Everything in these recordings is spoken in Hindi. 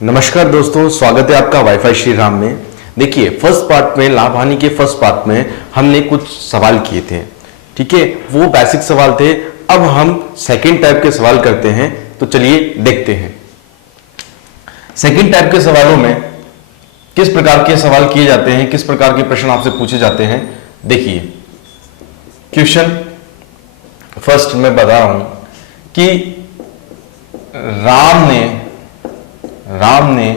नमस्कार दोस्तों, स्वागत है आपका वाईफाई श्री राम में। देखिए, फर्स्ट पार्ट में लाभ हानि के फर्स्ट पार्ट में हमने कुछ सवाल किए थे, ठीक है। वो बेसिक सवाल थे। अब हम सेकंड टाइप के सवाल करते हैं, तो चलिए देखते हैं। सेकंड टाइप के सवालों में किस प्रकार के सवाल किए जाते हैं, किस प्रकार के प्रश्न आपसे पूछे जाते हैं। देखिए, क्वेश्चन फर्स्ट में बता रहा हूं कि राम ने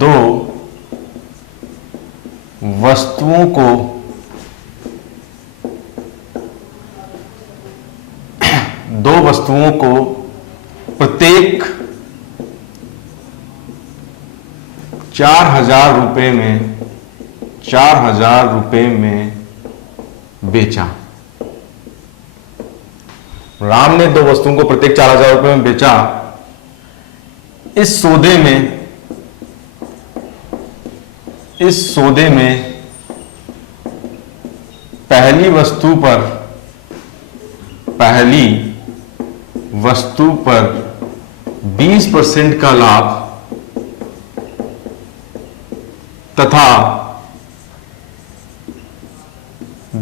दो वस्तुओं को प्रत्येक 4,000 रुपए में बेचा। राम ने दो वस्तुओं को प्रत्येक 4,000 रुपए में बेचा। इस सौदे में पहली वस्तु पर 20% का लाभ तथा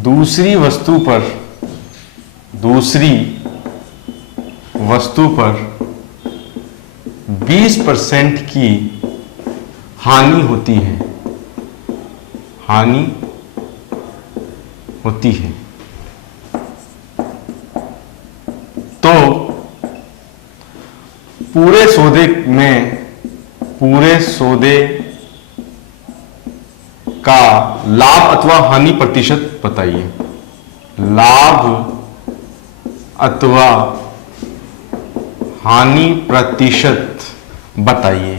दूसरी वस्तु पर 20% की हानि होती है। तो पूरे सौदे का लाभ अथवा हानि प्रतिशत बताइए। लाभ अथवा हानि प्रतिशत बताइए,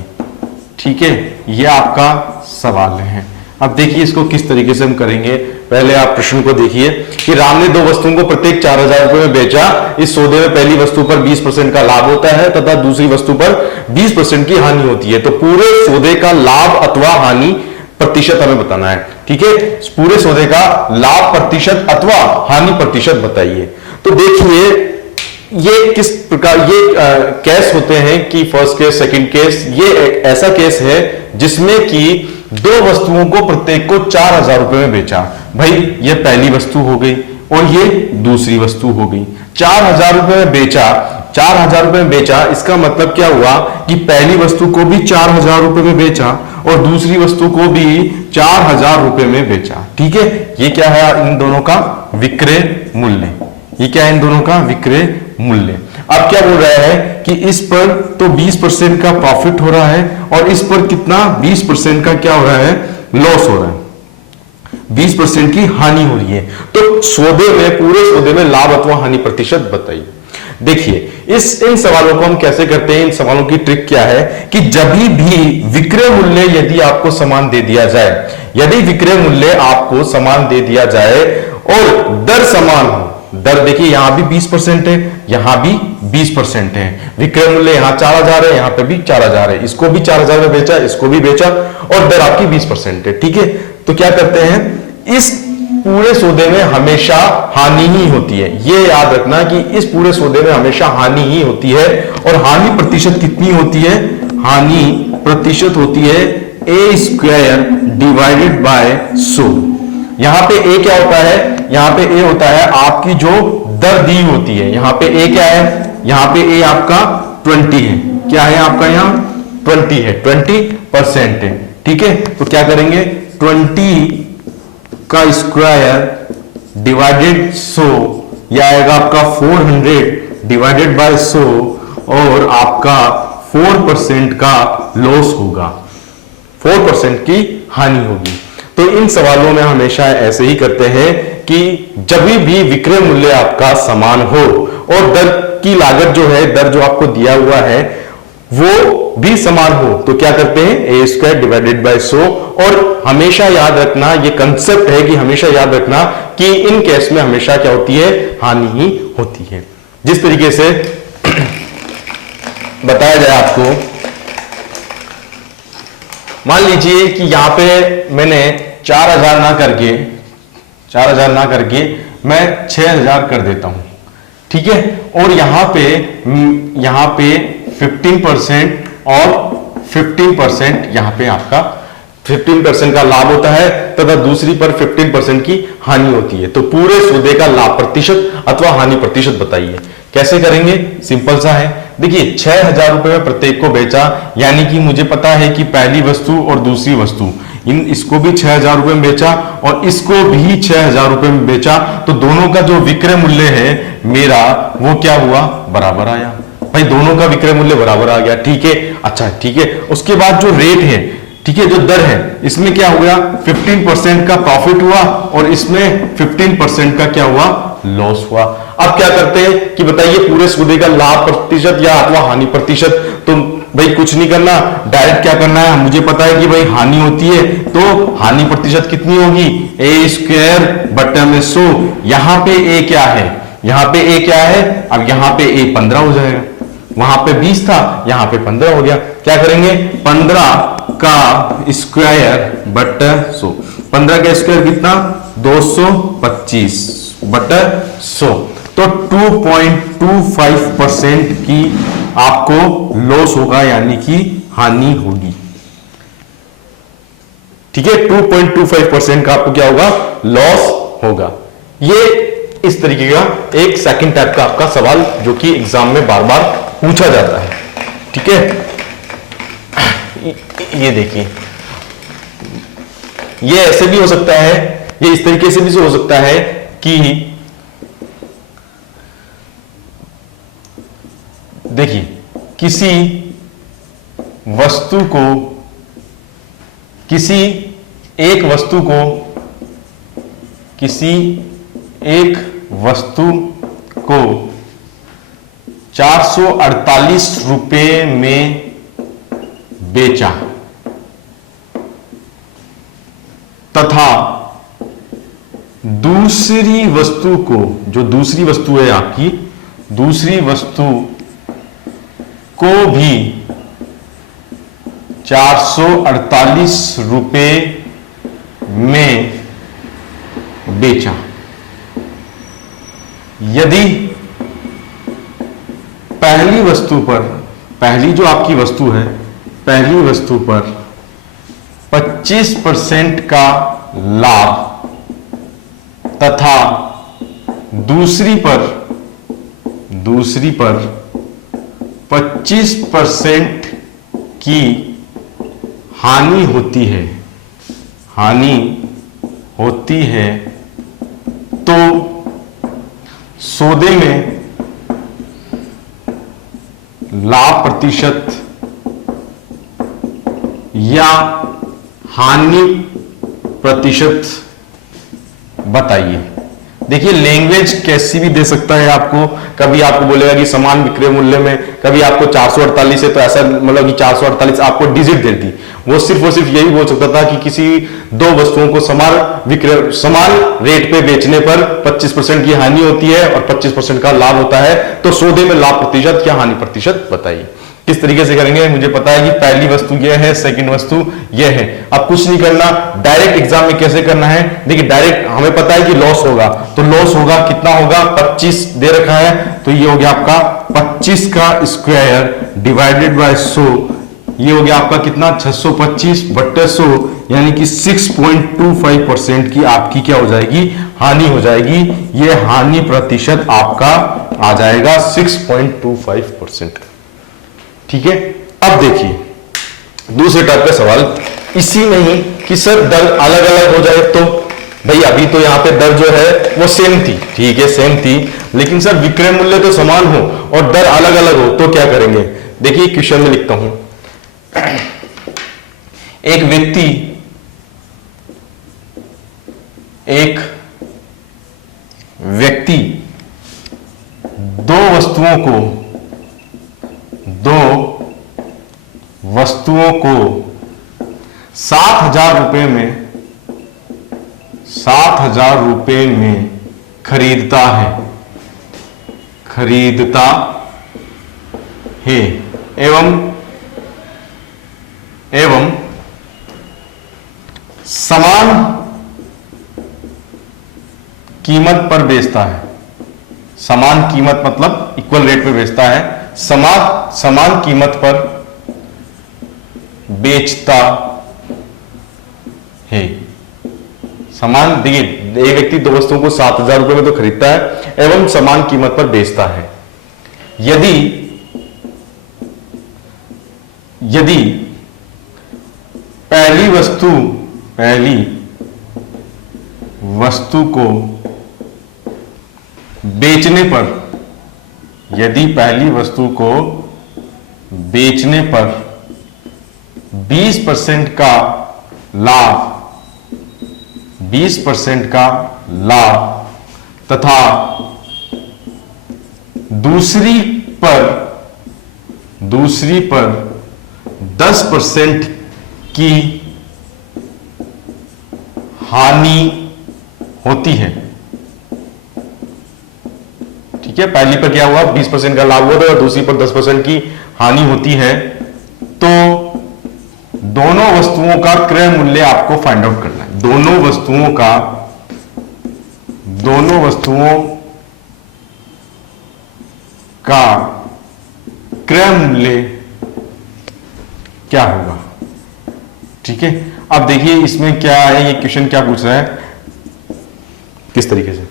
ठीक है। यह आपका सवाल है। अब देखिए इसको किस तरीके से हम करेंगे। पहले आप प्रश्न को देखिए कि राम ने दो वस्तुओं को प्रत्येक 4,000 रुपए में बेचा। इस सौदे में पहली वस्तु पर 20% का लाभ होता है तथा दूसरी वस्तु पर 20% की हानि होती है। तो पूरे सौदे का लाभ अथवा हानि प्रतिशत हमें बताना है, ठीक है। पूरे सौदे का लाभ प्रतिशत अथवा हानि प्रतिशत बताइए। तो देखिए ये किस प्रकार केस होते हैं कि फर्स्ट केस, सेकंड केस। ये एक ऐसा केस है जिसमें कि दो वस्तुओं को प्रत्येक को 4,000 रुपए में बेचा। भाई ये पहली वस्तु हो गई और ये दूसरी वस्तु हो गई। 4,000 रुपए में बेचा। 4,000 रुपए में बेचा, इसका मतलब क्या हुआ कि पहली वस्तु को भी 4,000 रुपए में बेचा और दूसरी वस्तु को भी 4,000 रुपए में बेचा, ठीक है। ये क्या है? इन दोनों का विक्रय मूल्य। ये क्या है? इन दोनों का विक्रय मूल्य। अब क्या बोल रहा है कि इस पर तो 20% का प्रॉफिट हो रहा है और इस पर कितना? 20% का क्या हो रहा है? लॉस हो रहा है। 20% की हानि हो रही है। तो पूरे सौदे में लाभ अथवा हानि प्रतिशत बताइए। देखिए इन सवालों को हम कैसे करते हैं। इन सवालों की ट्रिक क्या है कि जब भी विक्रय मूल्य यदि आपको समान दे दिया जाए, और दर समान हो, दर देखिए यहां भी 20% है, यहां भी 20% है। विक्रय मूल्य यहां 4,000 है, यहां पे भी 4,000 है। इसको भी 4,000 में बेचा, इसको भी बेचा और दर आपकी 20% है, ठीक है। तो क्या करते हैं, इस पूरे सौदे में हमेशा हानि ही होती है। ये याद रखना कि इस पूरे सौदे में हमेशा हानि ही होती है। और हानि प्रतिशत कितनी होती है? हानि प्रतिशत होती है A² डिवाइडेड बाय 100। यहां पे A क्या होता है? यहां पे A होता है आपकी जो दर दी होती है। यहां पे A क्या है? यहां पे A आपका 20 है। क्या है आपका? यहां 20 है, 20% है, ठीक है। तो क्या करेंगे? 20 का स्क्वायर डिवाइडेड 100, यह आएगा आपका 400 डिवाइडेड बाय 100 और आपका 4% का लॉस होगा, 4% की हानि होगी। तो इन सवालों में हमेशा ऐसे ही करते हैं कि जब भी विक्रय मूल्य आपका समान हो और दर की लागत जो है, दर जो आपको दिया हुआ है वो भी समान हो, तो क्या करते हैं? A² divided by 100। और हमेशा याद रखना, ये कंसेप्ट है कि हमेशा याद रखना कि इन केस में हमेशा क्या होती है? हानि ही होती है। जिस तरीके से बताया जाए आपको, मान लीजिए कि यहां पे मैंने 4,000 ना करके मैं 6,000 कर देता हूं, ठीक है। और यहां पे 15% और 15% यहां पे आपका 15% का लाभ होता है तथा दूसरी पर 15% की हानि होती है। तो पूरे सौदे का लाभ प्रतिशत अथवा हानि प्रतिशत बताइए। कैसे करेंगे? सिंपल सा है। देखिए 6,000 रुपए में प्रत्येक को बेचा, यानी कि मुझे पता है कि पहली वस्तु और दूसरी वस्तु इसको भी 6,000 रुपए में बेचा और इसको भी 6,000 रुपए में बेचा, तो दोनों का जो विक्रय मूल्य है मेरा वो क्या हुआ? बराबर आया। भाई दोनों का विक्रय मूल्य बराबर आ गया, ठीक है। अच्छा ठीक है, उसके बाद जो रेट है, ठीक है, जो दर है, इसमें क्या हो गया? 15% का प्रॉफिट हुआ और इसमें 15% का क्या हुआ? लॉस हुआ। अब क्या करते हैं कि बताइए पूरे सौदे का लाभ प्रतिशत या अथवा हानि प्रतिशत। तो भाई कुछ नहीं करना, डायरेक्ट क्या करना है, मुझे पता है कि भाई हानि होती है, तो हानि प्रतिशत कितनी होगी? ए स्क्वायर बटे में 100। यहां पे ए क्या है? यहां पे ए क्या है? अब यहां पे ए 15 हो जाएगा, वहां पे 20 था, यहां पे 15 हो गया। क्या करेंगे? 15 का स्क्वायर बटे 100। 15 का स्क्वायर कितना? 225 बटे 100। तो 2.25% की आपको लॉस होगा, यानी कि हानि होगी। ठीक है, 2.25% का आपको क्या होगा? लॉस होगा। ये इस तरीके का एक सेकंड टाइप का आपका सवाल जो कि एग्जाम में बार बार पूछा जाता है। ठीक है, ये देखिए, ये ऐसे भी हो सकता है, ये इस तरीके से भी हो सकता है कि देखिए किसी वस्तु को, किसी एक वस्तु को, किसी एक वस्तु को 448 रुपए में बेचा तथा दूसरी वस्तु को, जो दूसरी वस्तु है आपकी, दूसरी वस्तु को भी 448 रुपए में बेचा। यदि पहली वस्तु पर, पहली जो आपकी वस्तु है, पहली वस्तु पर 25% का लाभ तथा दूसरी पर 25% की हानि होती है, हानि होती है, तो सौदे में लाभ प्रतिशत या हानि प्रतिशत बताइए। देखिए लैंग्वेज कैसी भी दे सकता है आपको, कभी आपको बोलेगा कि समान विक्रय मूल्य में, कभी आपको 448 है तो ऐसा मतलब कि 448 आपको डिजिट दे दी। वो सिर्फ और सिर्फ यही बोल सकता था कि किसी दो वस्तुओं को समान रेट पे बेचने पर 25% की हानि होती है और 25% का लाभ होता है, तो सौदे में लाभ प्रतिशत या हानि प्रतिशत बताइए। किस तरीके से करेंगे? मुझे पता है कि पहली वस्तु यह है, सेकंड वस्तु यह है। अब कुछ नहीं करना, डायरेक्ट एग्जाम में कैसे करना है, देखिए डायरेक्ट हमें पता है कि लॉस होगा, तो लॉस होगा कितना होगा? 25 दे रखा है, तो ये हो गया आपका 25 का स्क्वायर डिवाइडेड बाय 100, ये हो गया आपका कितना? 625 बट्टे 100, यानी कि 6.25% की आपकी क्या हो जाएगी? हानि हो जाएगी। ये हानि प्रतिशत आपका आ जाएगा 6.25%। ठीक है, अब देखिए दूसरे टाइप का सवाल इसी में ही कि सर दर अलग अलग हो जाए, तो भाई अभी तो यहां पे दर जो है वो सेम थी, ठीक है सेम थी, लेकिन सर विक्रय मूल्य तो समान हो और दर अलग अलग हो, तो क्या करेंगे? देखिए क्वेश्चन में लिखता हूं, एक व्यक्ति दो वस्तुओं को 7,000 रुपए में खरीदता है एवं समान कीमत पर बेचता है। समान कीमत मतलब इक्वल रेट पे बेचता है, समान कीमत पर बेचता है। समान, देखिए एक व्यक्ति दो वस्तुओं को 7,000 रुपए में तो खरीदता है एवं समान कीमत पर बेचता है। यदि पहली वस्तु को बेचने पर, यदि पहली वस्तु को बेचने पर 20% का लाभ तथा दूसरी पर 10% की हानि होती है। ठीक है, पहली पर क्या हुआ, 20% का लाभ हुआ और दूसरी पर 10% की हानि होती है, तो दोनों वस्तुओं का क्रय मूल्य आपको फाइंड आउट करना है। दोनों वस्तुओं का क्रय मूल्य क्या होगा। ठीक है, अब देखिए इसमें क्या है, ये क्वेश्चन क्या पूछ रहा है, किस तरीके से।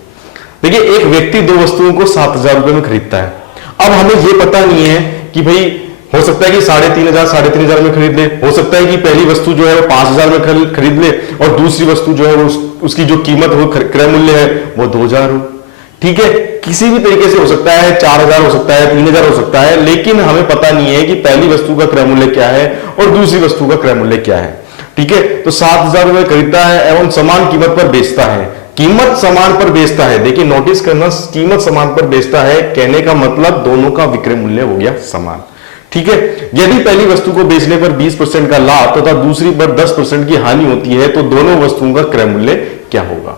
देखिए एक व्यक्ति दो वस्तुओं को 7,000 रुपए में खरीदता है। अब हमें यह पता नहीं है कि भाई हो सकता है कि 3,500 में खरीद ले, हो सकता है कि पहली वस्तु जो है वो 5,000 में खरीद ले और दूसरी वस्तु जो है वो उसकी जो कीमत हो, क्रय मूल्य है वो 2,000 हो। ठीक है, किसी भी तरीके से हो सकता है, 4,000 हो सकता है, 3,000 हो सकता है, लेकिन हमें पता नहीं है कि पहली वस्तु का क्रय मूल्य क्या है और दूसरी वस्तु का क्रय मूल्य क्या है। ठीक है, तो 7,000 रुपए खरीदता है एवं समान कीमत पर बेचता है। कीमत समान पर बेचता है, देखिए नोटिस करना, कीमत समान पर बेचता है, कहने का मतलब दोनों का विक्रय मूल्य हो गया समान। ठीक है, यदि पहली वस्तु को बेचने पर 20% का लाभ तथा दूसरी पर 10% की हानि होती है, तो दोनों वस्तुओं का क्रय मूल्य क्या होगा।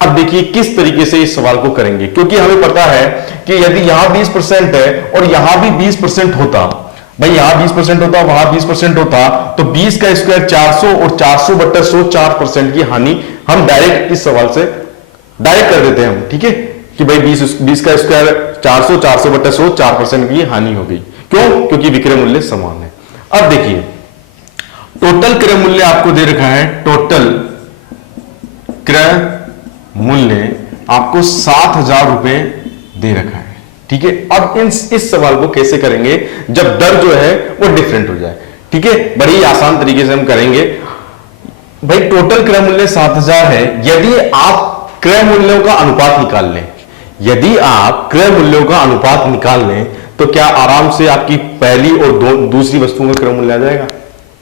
अब देखिए किस तरीके से इस सवाल को करेंगे, क्योंकि हमें पता है कि यदि यहां 20% है और यहां भी 20% होता, भाई यहां 20% होता, वहां 20% होता, तो 20 का स्क्वायर 400 और 400/100 4% की हानि हम डायरेक्ट इस सवाल से डायरेक्ट कर देते हैं हम। ठीक है, कि भाई 20 का स्क्वायर 400, 400/100 4% की हानि हो गई। क्यों? क्योंकि विक्रय मूल्य समान है। अब देखिए टोटल क्रय मूल्य आपको दे रखा है, टोटल क्रय मूल्य आपको 7,000 रुपए दे रखा है। ठीक है, अब इस सवाल को कैसे करेंगे जब दर जो है वो डिफरेंट हो जाए। ठीक है, बड़ी आसान तरीके से हम करेंगे। भाई टोटल क्रय मूल्य 7,000 है, यदि आप क्रय मूल्यों का अनुपात निकाल लें, यदि आप क्रय मूल्यों का अनुपात निकाल लें तो क्या आराम से आपकी पहली और दूसरी वस्तुओं का क्रय मूल्य आ जाएगा?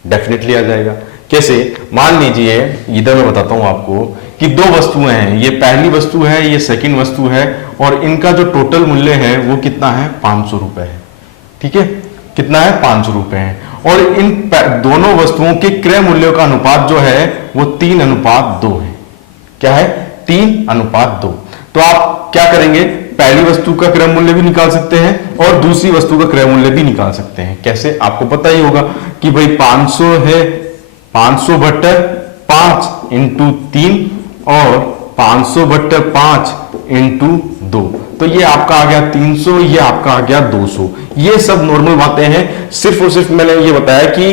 डेफिनेटली आ जाएगा। कैसे? मान लीजिए इधर मैं बताता हूं आपको कि दो वस्तुएं हैं, ये पहली वस्तु है, ये सेकंड वस्तु है, और इनका जो टोटल मूल्य है वो कितना है, 500 रुपए है। ठीक है, कितना है, 500 रुपए है, और इन दोनों वस्तुओं के क्रय मूल्यों का अनुपात जो है वो 3:2 है। क्या है? 3:2। तो आप क्या करेंगे, पहली वस्तु का क्रय मूल्य भी निकाल सकते हैं और दूसरी वस्तु का क्रय मूल्य भी निकाल सकते हैं। कैसे? आपको पता ही होगा कि भाई 500 है, 500/5 × 3 और 500/5 × 2, तो ये आपका आ गया 300, ये आपका आ गया 200। ये सब नॉर्मल बातें हैं, सिर्फ और सिर्फ मैंने ये बताया कि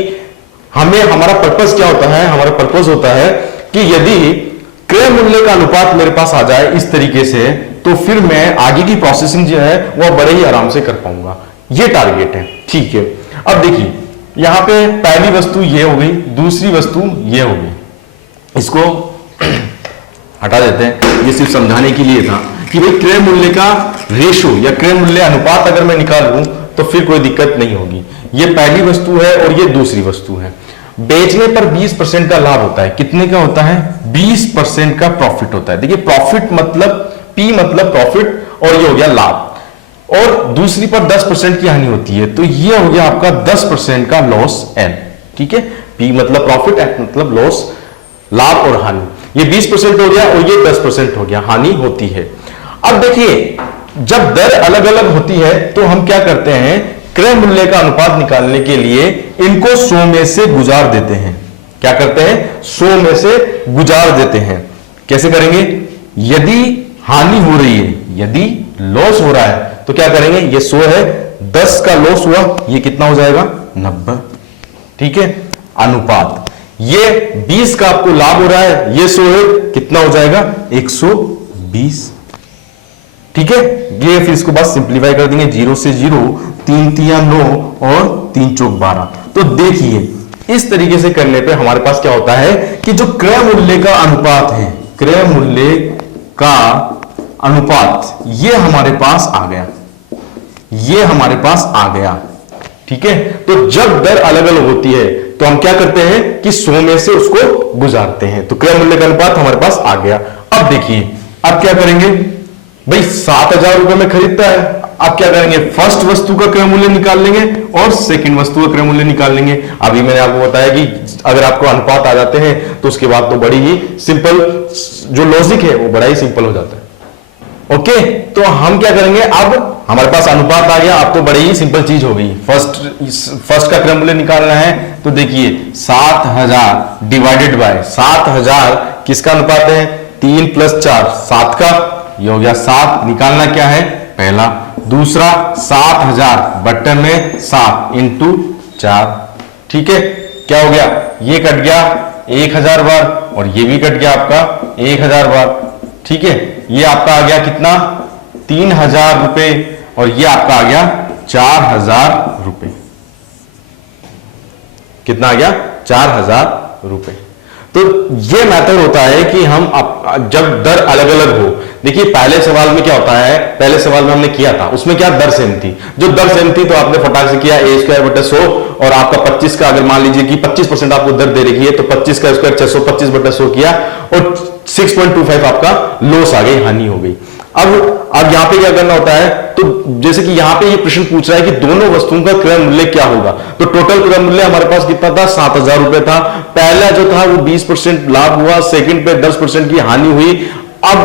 हमें, हमारा पर्पस क्या होता है, हमारा पर्पस होता है कि यदि क्रय मूल्य का अनुपात मेरे पास आ जाए इस तरीके से, तो फिर मैं आगे की प्रोसेसिंग जो है वो बड़े ही आराम से कर पाऊंगा। ये टारगेट है। ठीक है, अब देखिए यहां पे पहली वस्तु ये हो गई, दूसरी वस्तु ये हो गई, इसको हटा देते हैं। ये सिर्फ समझाने के लिए था कि भाई क्रय मूल्य का रेशो या क्रय मूल्य अनुपात अगर मैं निकाल लूं तो फिर कोई दिक्कत नहीं होगी। ये पहली वस्तु है और ये दूसरी वस्तु है। बेचने पर 20% का लाभ होता है। कितने का होता है? 20% का प्रॉफिट होता है। देखिए प्रॉफिट मतलब P मतलब प्रॉफिट, और ये हो गया लाभ, और दूसरी पर 10% की हानि होती है, तो ये हो गया आपका 10% का लॉस N। ठीक है, P मतलब प्रॉफिट, N मतलब लॉस, लाभ और हानि। ये 20% हो गया और ये 10% हो गया, हानि होती है। अब देखिए जब दर अलग अलग होती है तो हम क्या करते हैं, क्रय मूल्य का अनुपात निकालने के लिए इनको 100 में से गुजार देते हैं। क्या करते हैं? 100 में से गुजार देते हैं। कैसे करेंगे? यदि हानि हो रही है, यदि लॉस हो रहा है तो क्या करेंगे, ये 100 है, 10 का लॉस हुआ, ये कितना हो जाएगा, 90। ठीक है, अनुपात। ये 20 का आपको लाभ हो रहा है, ये 100 है, कितना हो जाएगा 120। ठीक है, ये फिर इसको बस सिंप्लीफाई कर देंगे, 0 से 0, 3 तिया 9 और 3 चौक 12। तो देखिए इस तरीके से करने पे हमारे पास क्या होता है कि जो क्रय मूल्य का अनुपात है, क्रय मूल्य का अनुपात, ये हमारे पास आ गया, ये हमारे पास आ गया। ठीक है, तो जब दर अलग अलग होती है तो हम क्या करते हैं कि 100 में से उसको गुजारते हैं, तो क्रय मूल्य का अनुपात हमारे पास आ गया। अब देखिए अब क्या करेंगे भाई, 7,000 रुपए में खरीदता है, अब क्या करेंगे, फर्स्ट वस्तु का क्रय मूल्य निकाल लेंगे और सेकंड वस्तु का क्रय मूल्य निकाल लेंगे। अभी मैंने आपको बताया कि अगर आपको अनुपात आ जाते हैं तो उसके बाद तो बड़ी ही सिंपल, जो लॉजिक है वो बड़ा ही सिंपल हो जाता है। ओके, तो हम क्या करेंगे, अब हमारे पास अनुपात आ गया, अब तो बड़ी ही सिंपल चीज हो गई। फर्स्ट का क्रय मूल्य निकालना है, तो देखिए 7,000 डिवाइडेड बाय 7,000 किसका अनुपात है, 3 + 4 7 का, ये हो गया 7। निकालना क्या है, पहला। दूसरा 7,000 बट्टे में 7 × 4। ठीक है, क्या हो गया, ये कट गया 1,000 बार और ये भी कट गया आपका 1,000 बार। ठीक है, ये आपका आ गया कितना, 3,000 रुपए और ये आपका आ गया 4,000 रुपए। कितना आ गया, 4,000 रुपए। तो ये मेथड होता है कि हम जब दर अलग अलग हो। देखिए पहले सवाल में क्या होता है, पहले सवाल में हमने किया था, उसमें क्या दर सेम थी, जो दर सेम थी तो आपने फटाक से किया a² बटे 100 और आपका 25 का, अगर मान लीजिए कि 25% आपको दर दे रखी है तो 25 का स्क्वायर 625 बटे 100 किया और 6.25 आपका लॉस आ गई, हानि हो गई। अब यहां पे क्या करना होता है, तो जैसे कि यहां पे ये प्रश्न पूछ रहा है कि दोनों वस्तुओं का क्रय मूल्य क्या होगा, तो टोटल क्रय मूल्य हमारे पास कितना था, 7,000 रुपए था। पहला जो था वो 20% लाभ हुआ, सेकंड पे 10% की हानि हुई। अब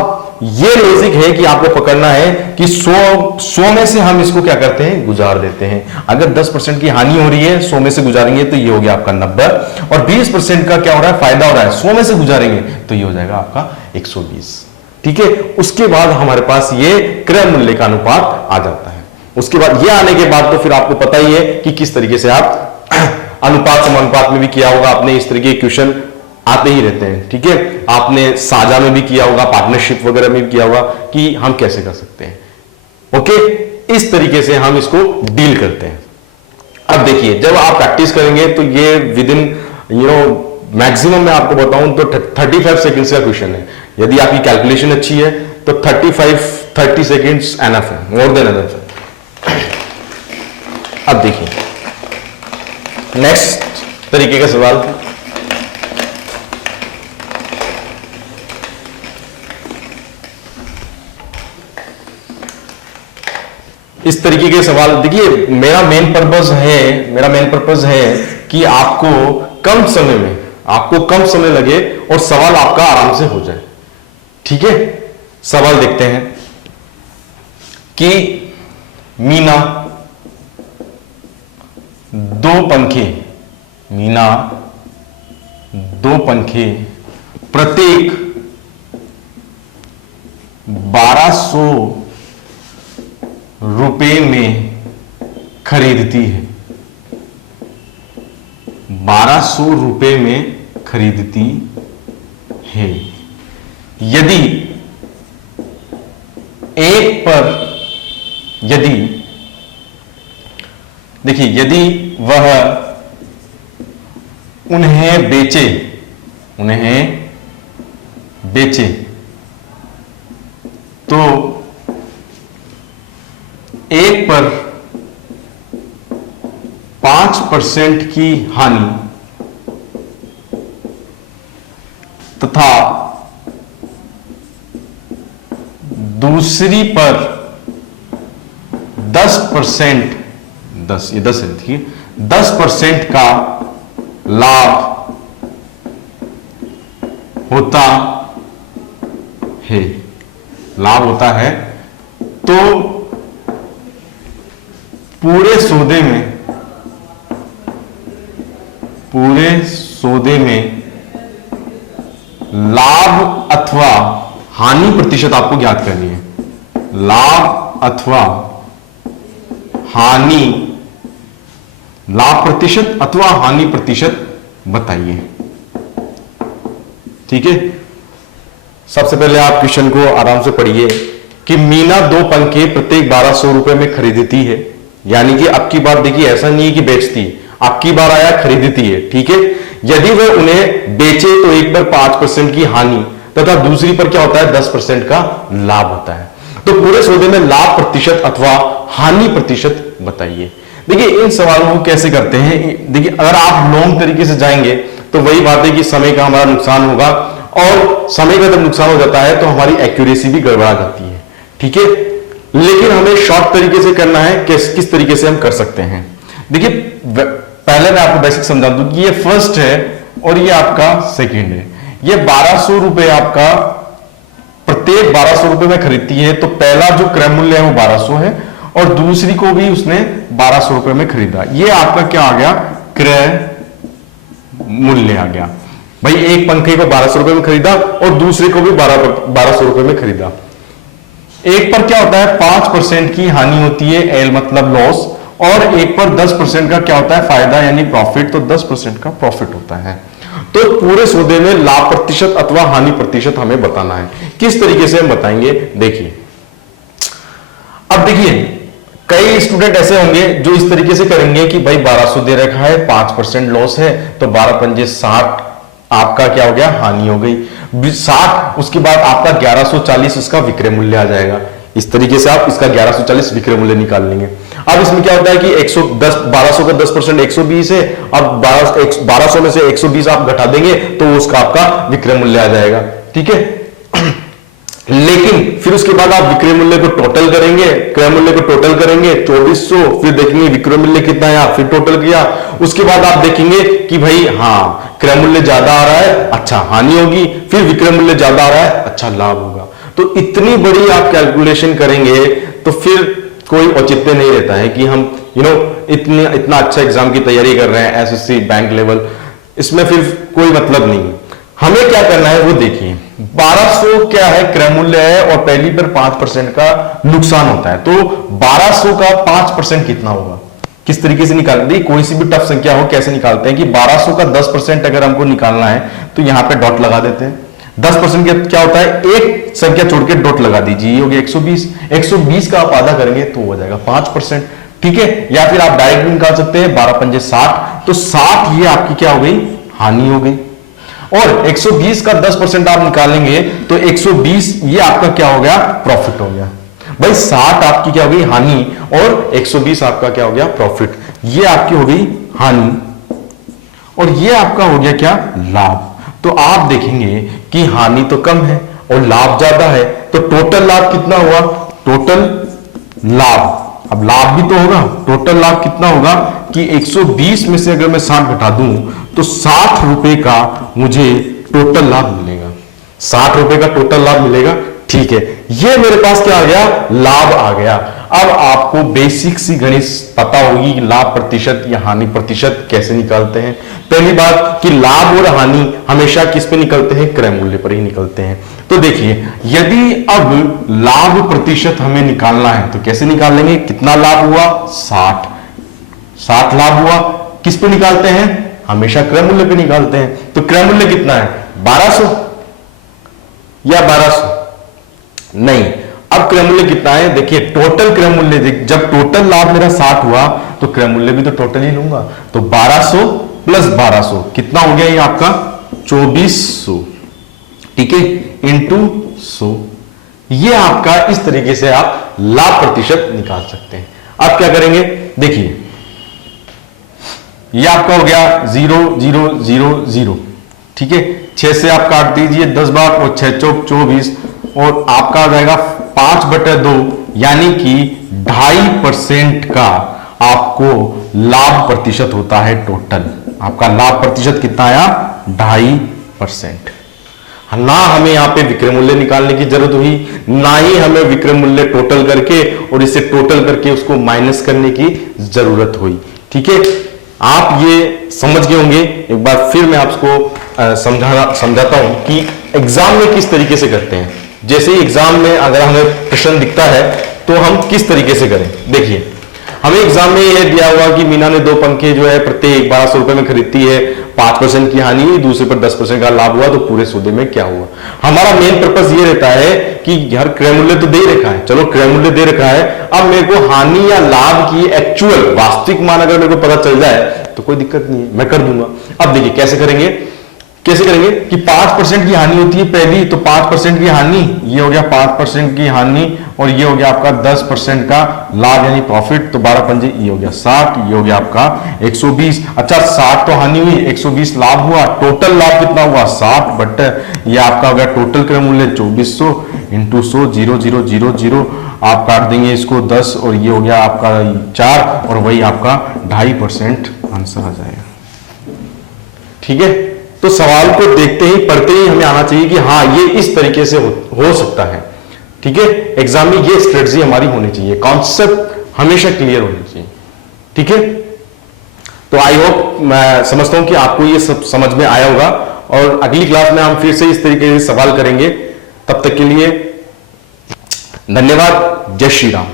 ये लॉजिक है कि आपको पकड़ना है कि 100 में से हम इसको क्या करते हैं, गुजार देते हैं। अगर 10% की हानि हो रही है, 100 में से गुजारेंगे तो ये हो गया आपका 90 और 20% का क्या हो रहा है, फायदा हो रहा है, 100 में से गुजारेंगे तो ये हो जाएगा आपका 120। ठीक है, उसके बाद हमारे पास ये क्रय मूल्य का अनुपात आ जाता है। उसके बाद ये आने के बाद तो फिर आपको पता ही है कि किस तरीके से आप अनुपात समानुपात में भी किया होगा आपने, इस तरीके के क्वेश्चन आते ही रहते हैं। ठीक है, आपने साझा में भी किया होगा, पार्टनरशिप वगैरह में भी किया होगा कि हम कैसे कर सकते हैं। ओके, इस तरीके से हम इसको डील करते हैं। अब देखिए जब आप प्रैक्टिस करेंगे तो ये विद इन मैक्सिमम मैं आपको बताऊं तो 35 सेकंड्स का क्वेश्चन है। यदि आपकी कैलकुलेशन अच्छी है तो 30 सेकंड्स एनफ है, मोर देन एनफ है। अब देखिए नेक्स्ट तरीके का सवाल, इस तरीके के सवाल। देखिए मेरा मेन पर्पस है कि आपको कम समय लगे और सवाल आपका आराम से हो जाए। ठीक है, सवाल देखते हैं कि मीना दो पंखे प्रत्येक 1200 रुपए में खरीदती है, 1200 रुपए में खरीदती है। यदि वह उन्हें बेचे तो एक पर 5% की हानि तथा दूसरी पर 10% का लाभ होता है, तो पूरे सौदे में लाभ अथवा हानि प्रतिशत आपको ज्ञात करनी है। लाभ प्रतिशत अथवा हानि प्रतिशत बताइए। ठीक है, सबसे पहले आप क्वेश्चन को आराम से पढ़िए कि मीना 2 पंखे प्रत्येक 1200 रुपए में खरीदती है। यानी कि अब की बार देखिए, ऐसा नहीं है कि बेचती है, अब की बार आया खरीदती है। ठीक है, यदि वह उन्हें बेचे तो एक पर 5% की हानि तथा दूसरी पर क्या होता है 10% का लाभ होता है। तो पूरे सौदे में लाभ प्रतिशत अथवा हानि प्रतिशत बताइए। देखिए इन सवालों को कैसे करते हैं, देखिए अगर आप लॉन्ग तरीके से जाएंगे तो वही बात है कि समय का हमारा नुकसान होगा, और समय का जब नुकसान हो जाता है तो हमारी एक्यूरेसी भी गड़बड़ा जाती है। ठीक है, लेकिन हमें शॉर्ट तरीके से करना है, किस तरीके से हम कर सकते हैं। देखिए पहले मैं आपको बेसिक समझा दूं कि ये फर्स्ट है और ये आपका सेकंड है। ये 1200 रुपए आपका प्रत्येक 1200 रुपए में खरीदती है, तो पहला जो क्रय मूल्य है वो 1200 है और दूसरी को भी उसने 1200 रुपए में खरीदा। ये आपका क्या आ गया, क्रय मूल्य आ गया। भाई एक पंखे को 1200 रुपए में खरीदा और दूसरे को भी 1200 रुपए में खरीदा। एक पर क्या होता है 5% की हानि होती है, एल मतलब लॉस, और एक पर 10% का क्या होता है फायदा यानी प्रॉफिट, तो 10% का प्रॉफिट होता है। तो पूरे सौदे में लाभ प्रतिशत अथवा हानि प्रतिशत हमें बताना है। किस तरीके से हम बताएंगे, देखिए अब देखिए कई स्टूडेंट ऐसे होंगे जो इस तरीके से करेंगे कि भाई 1200 दे रखा है, 5% लॉस है, तो 12 पंजे 60 आपका क्या हो गया, हानि हो गई। 60 उसके बाद आपका 1140 उसका विक्रय मूल्य आ जाएगा। इस तरीके से आप इसका 1140 विक्रय मूल्य निकाल लेंगे। अब इसमें क्या होता है कि 110 1200 का 10% 120 है। अब 1200 में से 120 आप घटा देंगे तो उसका आपका विक्रय मूल्य आ जाएगा। ठीक है, लेकिन फिर उसके बाद आप विक्रय मूल्य को टोटल करेंगे, क्रय मूल्य को टोटल करेंगे 2400, फिर देखेंगे विक्रय मूल्य कितना है, फिर टोटल किया। उसके बाद आप देखेंगे कि भाई हाँ क्रय मूल्य ज्यादा आ रहा है, अच्छा हानि होगी, फिर विक्रय मूल्य ज्यादा आ रहा है, अच्छा लाभ होगा। तो इतनी बड़ी आप कैलकुलेशन करेंगे तो फिर कोई औचित्य नहीं रहता है कि हम इतना अच्छा एग्जाम की तैयारी कर रहे हैं, एसएससी बैंक लेवल, इसमें फिर कोई मतलब नहीं। हमें क्या करना है वो देखिए, 1200 क्या है क्रय मूल्य है और पहली पर 5% का नुकसान होता है, तो 1200 का 5% कितना होगा, किस तरीके से निकालते हैं। कोई सी भी टफ संख्या हो कैसे निकालते हैं कि 1200 का 10% अगर हमको निकालना है तो यहां पे डॉट लगा देते हैं। 10% क्या होता है, एक संख्या छोड़ के डॉट लगा दीजिए, ये हो गया 120। 120 का आप आधा करेंगे तो हो जाएगा 5%। ठीक है, या फिर आप डायरेक्ट निकाल सकते हैं 12 पंजे 60, तो 60 ये आपकी क्या हो गई, हानि हो गई। और 120 का 10% आप निकालेंगे तो 120 ये आपका क्या हो गया, प्रॉफिट हो गया। भाई 60 आपकी क्या हो गई, हानि, और 120 आपका क्या हो गया, प्रॉफिट। ये आपकी हो गई हानि और ये आपका हो गया क्या, लाभ। तो आप देखेंगे कि हानि तो कम है और लाभ ज्यादा है, तो टोटल लाभ कितना हुआ, टोटल लाभ, अब लाभ भी तो होगा, टोटल लाभ कितना होगा कि 120 में से अगर मैं 60 घटा दूं तो 60 रुपए का मुझे टोटल लाभ मिलेगा, 60 रुपए का टोटल लाभ मिलेगा। ठीक है, ये मेरे पास क्या आ गया, लाभ आ गया। अब आपको बेसिक सी गणित पता होगी कि लाभ प्रतिशत या हानि प्रतिशत कैसे निकालते हैं। पहली बात कि लाभ और हानि हमेशा किस पे निकलते हैं, क्रय मूल्य पर ही निकलते हैं। तो देखिए यदि अब लाभ प्रतिशत हमें निकालना है तो कैसे निकालेंगे, कितना लाभ हुआ, 60 लाभ हुआ, किस पे निकालते हैं, हमेशा क्रय मूल्य पे निकालते हैं। तो क्रय मूल्य कितना है, 1200 या 1200 नहीं, अब क्रय मूल्य कितना है, देखिए टोटल क्रय मूल्य, जब टोटल लाभ मेरा 60 हुआ तो क्रय मूल्य भी तो टोटल ही लूंगा, तो 1200 प्लस 1200 कितना हो गया, ये आपका 2400। ठीक है, इंटू 100, ये आपका इस तरीके से आप लाभ प्रतिशत निकाल सकते हैं। अब क्या करेंगे, देखिए ये आपका हो गया 0 0 0 0। ठीक है, 6 से आप काट दीजिए 10 बार और 6 चौक 24 और आपका आ जाएगा 5/2, यानी कि 2.5% का आपको लाभ प्रतिशत होता है। टोटल आपका लाभ प्रतिशत कितना आया, 2.5%। ना हमें यहां पे विक्रय मूल्य निकालने की जरूरत हुई, ना ही हमें विक्रय मूल्य टोटल करके और इसे टोटल करके उसको माइनस करने की जरूरत हुई। ठीक है, आप ये समझ गए होंगे। एक बार फिर मैं आपको समझाता हूं कि एग्जाम में किस तरीके से करते हैं। जैसे ही एग्जाम में अगर हमें प्रश्न दिखता है तो हम किस तरीके से करें, देखिए हमें एग्जाम में यह दिया हुआ कि मीना ने 2 पंखे जो है प्रत्येक 1200 रुपए में खरीदती है, 5% की हानि हुई, दूसरे पर 10% का लाभ हुआ, तो पूरे सौदे में क्या हुआ। हमारा मेन पर्पस ये रहता है कि हर क्रय मूल्य तो दे ही रखा है, चलो क्रय मूल्य दे रखा है, अब मेरे को हानि या लाभ की एक्चुअल वास्तविक मान अगर मेरे को पता चल जाए तो कोई दिक्कत नहीं है, मैं कर दूंगा। अब देखिए कैसे करेंगे कि 5% की हानि होती है पहली, तो 5% की हानि, ये हो गया 5% की हानि, और ये हो गया आपका 10% का लाभ यानी प्रॉफिट, तो 12 पंजे ये हो गया 60, ये हो गया आपका 120। अच्छा 60 तो हानि हुई, 120 लाभ हुआ, टोटल लाभ कितना हुआ 60 बट ये आपका हो गया टोटल क्रय मूल्य 2400 इंटू 100 0000, आप काट देंगे इसको 10 और ये हो गया आपका 4 और वही आपका 2.5% आंसर आ जाएगा। ठीक है, तो सवाल को देखते ही पढ़ते ही हमें आना चाहिए कि हाँ ये इस तरीके से हो सकता है। ठीक है, एग्जाम में ये स्ट्रेटजी हमारी होनी चाहिए, कॉन्सेप्ट हमेशा क्लियर होनी चाहिए। ठीक है, तो आई होप, मैं समझता हूं कि आपको ये सब समझ में आया होगा, और अगली क्लास में हम फिर से इस तरीके से सवाल करेंगे। तब तक के लिए धन्यवाद, जय श्री राम।